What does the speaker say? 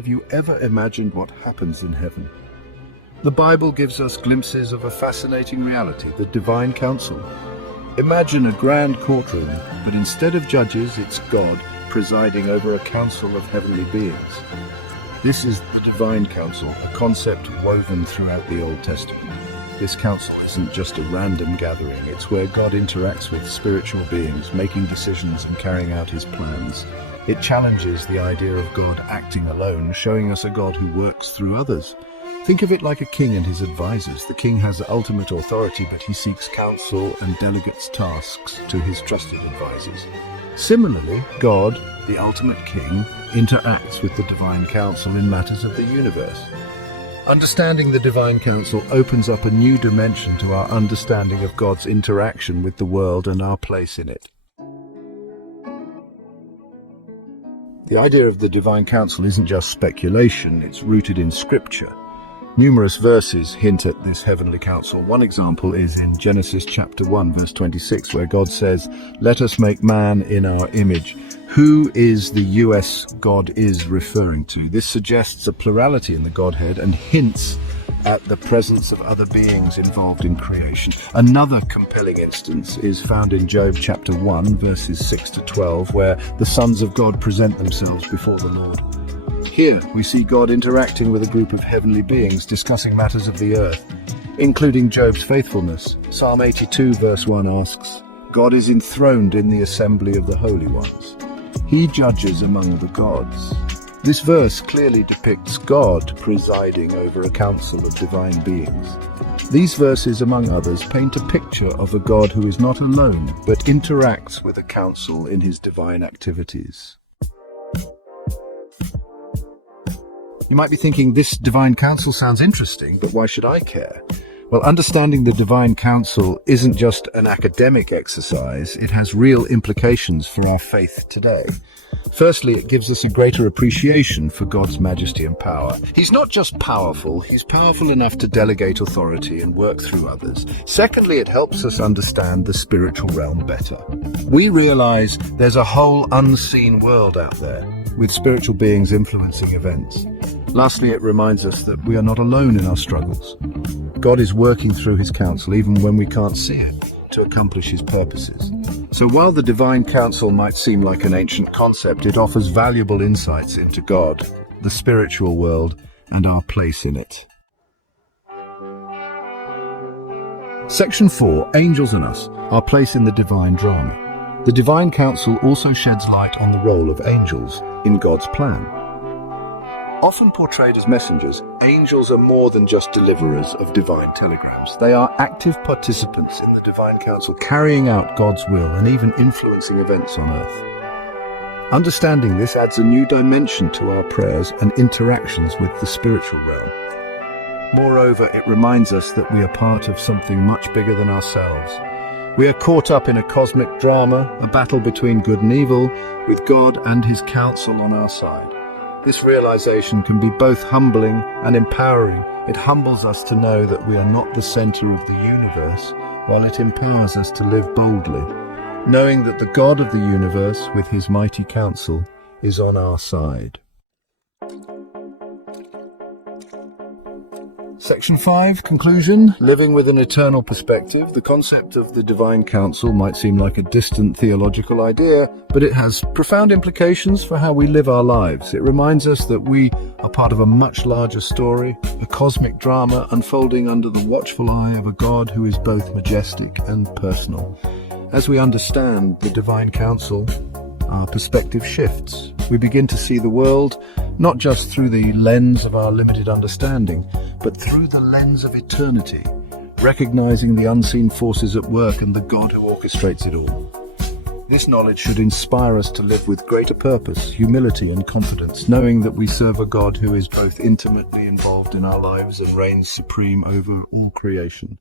have you ever imagined what happens in heaven? The Bible gives us glimpses of a fascinating reality, the divine council. Imagine a grand courtroom, but instead of judges, it's God presiding over a council of heavenly beings. This is the divine council, a concept woven throughout the Old Testament. This council isn't just a random gathering, it's where God interacts with spiritual beings, making decisions and carrying out his plans. It challenges the idea of God acting alone, showing us a God who works through others. Think of it like a king and his advisors. The king has ultimate authority, but he seeks counsel and delegates tasks to his trusted advisors. Similarly, God, the ultimate king, interacts with the divine council in matters of the universe. Understanding the divine council opens up a new dimension to our understanding of God's interaction with the world and our place in it. The idea of the divine council isn't just speculation, it's rooted in Scripture. Numerous verses hint at this heavenly council. One example is in Genesis chapter 1, verse 26, where God says, "Let us make man in our image." Who is the God is referring to? This suggests a plurality in the Godhead and hints at the presence of other beings involved in creation. Another compelling instance is found in Job chapter 1, verses 6 to 12, where the sons of God present themselves before the Lord. Here we see God interacting with a group of heavenly beings discussing matters of the earth, including Job's faithfulness. Psalm 82 verse 1 asks, "God is enthroned in the assembly of the holy ones. He judges among the gods." This verse clearly depicts God presiding over a council of divine beings. These verses, among others, paint a picture of a God who is not alone, but interacts with a council in his divine activities. You might be thinking, this divine council sounds interesting, but why should I care? Well, understanding the divine council isn't just an academic exercise, it has real implications for our faith today. Firstly, it gives us a greater appreciation for God's majesty and power. He's not just powerful, he's powerful enough to delegate authority and work through others. Secondly, it helps us understand the spiritual realm better. We realize there's a whole unseen world out there, with spiritual beings influencing events. Lastly, it reminds us that we are not alone in our struggles. God is working through his counsel, even when we can't see it, to accomplish his purposes. So while the divine counsel might seem like an ancient concept, it offers valuable insights into God, the spiritual world, and our place in it. Section 4, Angels and Us, our place in the divine drama. The divine counsel also sheds light on the role of angels in God's plan. Often portrayed as messengers, angels are more than just deliverers of divine telegrams. They are active participants in the divine council, carrying out God's will and even influencing events on earth. Understanding this adds a new dimension to our prayers and interactions with the spiritual realm. Moreover, it reminds us that we are part of something much bigger than ourselves. We are caught up in a cosmic drama, a battle between good and evil, with God and his counsel on our side. This realization can be both humbling and empowering. It humbles us to know that we are not the center of the universe, while it empowers us to live boldly, knowing that the God of the universe, with his mighty counsel, is on our side. Section 5, Conclusion. Living with an eternal perspective. The concept of the divine counsel might seem like a distant theological idea, but it has profound implications for how we live our lives. It reminds us that we are part of a much larger story, a cosmic drama unfolding under the watchful eye of a God who is both majestic and personal. As we understand the divine counsel, our perspective shifts. We begin to see the world not just through the lens of our limited understanding, but through the lens of eternity, recognizing the unseen forces at work and the God who orchestrates it all. This knowledge should inspire us to live with greater purpose, humility and confidence, knowing that we serve a God who is both intimately involved in our lives and reigns supreme over all creation.